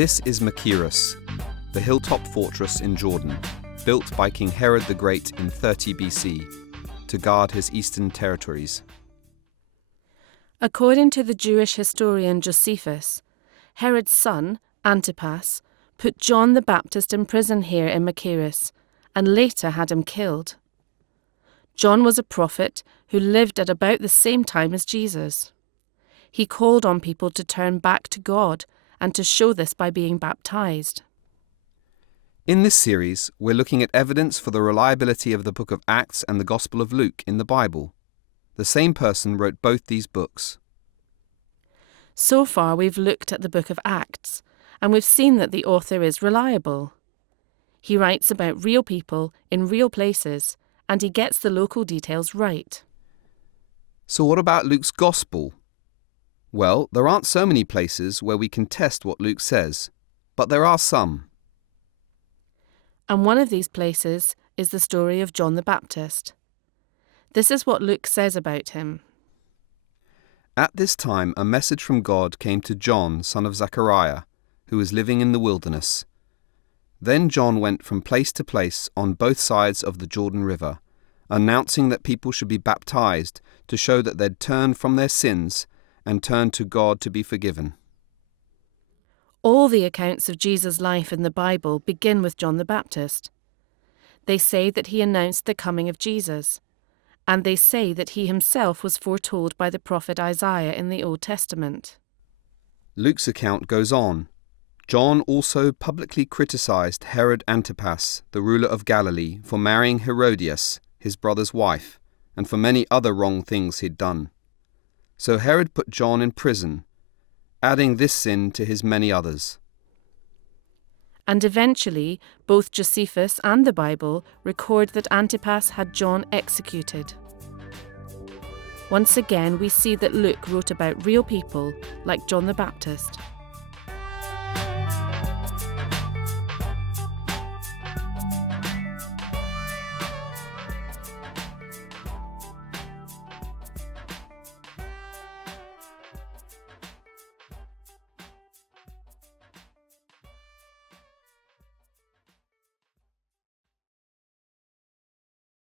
This is Machaerus, the hilltop fortress in Jordan, built by King Herod the Great in 30 BC to guard his eastern territories. According to the Jewish historian Josephus, Herod's son, Antipas, put John the Baptist in prison here in Machaerus and later had him killed. John was a prophet who lived at about the same time as Jesus. He called on people to turn back to God and to show this by being baptized. In this series, we're looking at evidence for the reliability of the book of Acts and the Gospel of Luke in the Bible. The same person wrote both these books. So far, we've looked at the book of Acts, and we've seen that the author is reliable. He writes about real people in real places, and he gets the local details right. So what about Luke's Gospel? Well, there aren't so many places where we can test what Luke says, but there are some. And one of these places is the story of John the Baptist. This is what Luke says about him. At this time, a message from God came to John, son of Zechariah, who was living in the wilderness. Then John went from place to place on both sides of the Jordan River, announcing that people should be baptized to show that they'd turned from their sins and turn to God to be forgiven. All the accounts of Jesus' life in the Bible begin with John the Baptist. They say that he announced the coming of Jesus, and they say that he himself was foretold by the prophet Isaiah in the Old Testament. Luke's account goes on. John also publicly criticized Herod Antipas, the ruler of Galilee, for marrying Herodias, his brother's wife, and for many other wrong things he'd done. So Herod put John in prison, adding this sin to his many others. And eventually, both Josephus and the Bible record that Antipas had John executed. Once again, we see that Luke wrote about real people like John the Baptist.